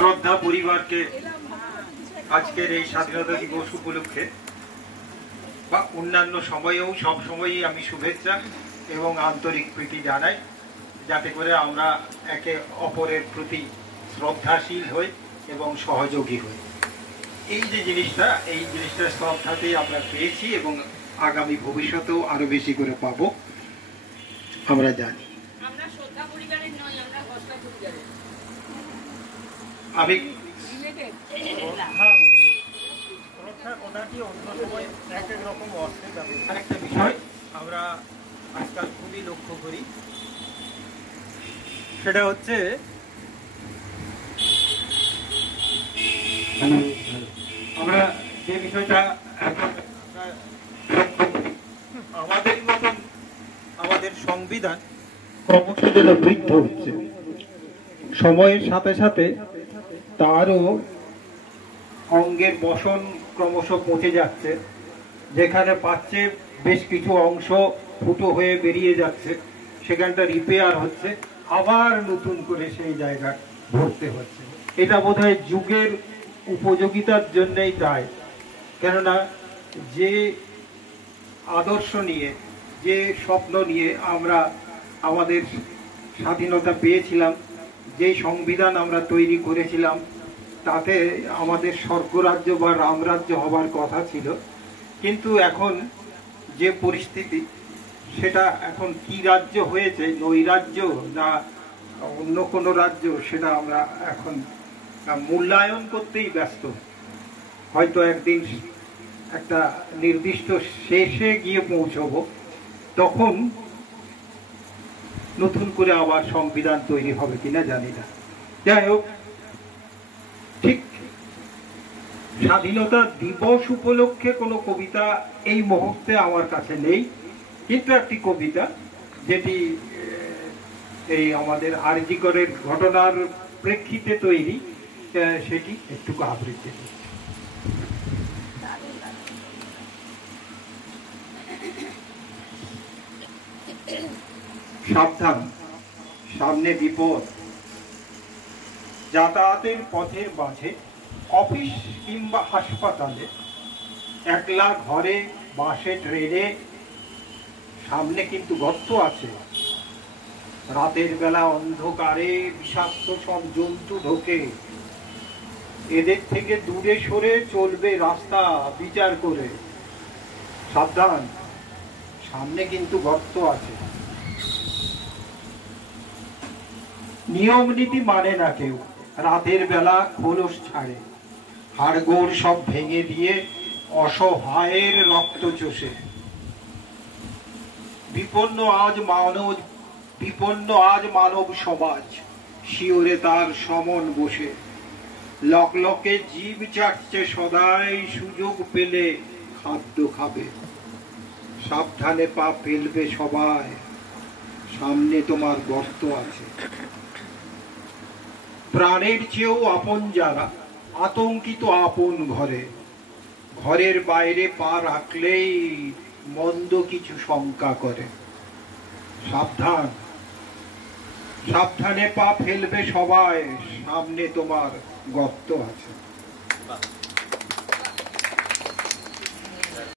শ্রদ্ধা পরিবারকে আজকের এই স্বাধীনতা দিবস উপলক্ষে বা অন্যান্য সময়েও সব সময়ই আমি শুভেচ্ছা এবং আন্তরিক প্রীতি জানাই, যাতে করে আমরা একে অপরের প্রতি শ্রদ্ধাশীল হই এবং সহযোগী হই। এই যে জিনিসটা, এই জিনিসটা শ্রদ্ধাতেই আমরা পেয়েছি এবং আগামী ভবিষ্যতেও আরো বেশি করে পাবো আমরা জানি। আমি একটা বিষয় আমরা আজকাল খুবই লক্ষ্য করি, সেটা হচ্ছে আমরা যে বিষয়টা আমাদেরই মতন আমাদের সংবিধান ক্রমশ যেন বৃদ্ধ হচ্ছে, সময়ের সাথে সাথে তারও অঙ্গের বসন ক্রমশ পচে যাচ্ছে, যেখানে পাচ্ছে বেশ কিছু অংশ ফুটো হয়ে বেরিয়ে যাচ্ছে, সেখানটা রিপেয়ার হচ্ছে, আবার নতুন করে সেই জায়গা ভরতে হচ্ছে। এটা বোধহয় যুগের উপযোগিতার জন্যই তাই, কেননা যে আদর্শ নিয়ে, যে স্বপ্ন নিয়ে আমরা আমাদের স্বাধীনতা পেয়েছিলাম, যে সংবিধান আমরা তৈরি করেছিলাম, তাতে আমাদের স্বর্গরাজ্য বা রামরাজ্য হবার কথা ছিল। কিন্তু এখন যে পরিস্থিতি, সেটা এখন কি রাজ্য হয়েছে, নৈরাজ্য না অন্য কোনো রাজ্য, সেটা আমরা এখন মূল্যায়ন করতেই ব্যস্ত। হয়তো একদিন একটা নির্দিষ্ট শেষে গিয়ে পৌঁছবো, তখন নতুন করে আবার সংবিধান তৈরি হবে কিনা জানি না। যাই হোক, ঠিক স্বাধীনতা দিবস উপলক্ষে কোনো কবিতা এই মুহূর্তে আমার কাছে নেই, কিন্তু একটি কবিতা যেটি এই আমাদের আরজিকরের ঘটনার প্রেক্ষিতে তৈরি, সেটি একটু আবৃত্তি করছি। সাবধান, সামনে বিপদ, যাতায়াতের পথের মাঝে, অফিস কিংবা হাসপাতালে, একলা ঘরে, বাসে, ট্রেনে, সামনে কিন্তু গর্ত আছে। রাতের বেলা অন্ধকারে বিষাক্ত সব জন্তু ঢোকে, এদের থেকে দূরে সরে চলবে রাস্তা বিচার করে। সাবধান, সামনে কিন্তু গর্ত আছে। নিয়ম নীতি মানে না কেউ, রাতের বেলা খোলস ছাড়ে, হাড়গোড় সব ভেঙে দিয়ে অসহায়ের রক্ত চষে। বিপন্ন আজ মানব সমাজ, শিওরে তার সমন বসে। লকলকে জীব চাটছে সদাই, সুযোগ পেলে খাদ্য খাবে। সাবধানে পা ফেলবে সবাই, সামনে তোমার গর্ত আছে। প্রাণের চেয়েও আপন যারা, আতঙ্কিত আপন ঘরে, ঘরের বাইরে পা রাখলেই মন্দ কিছু শঙ্কা করে। সাবধান, সাবধানে পা ফেলবে সবাই, সামনে তোমার গর্ত আছে।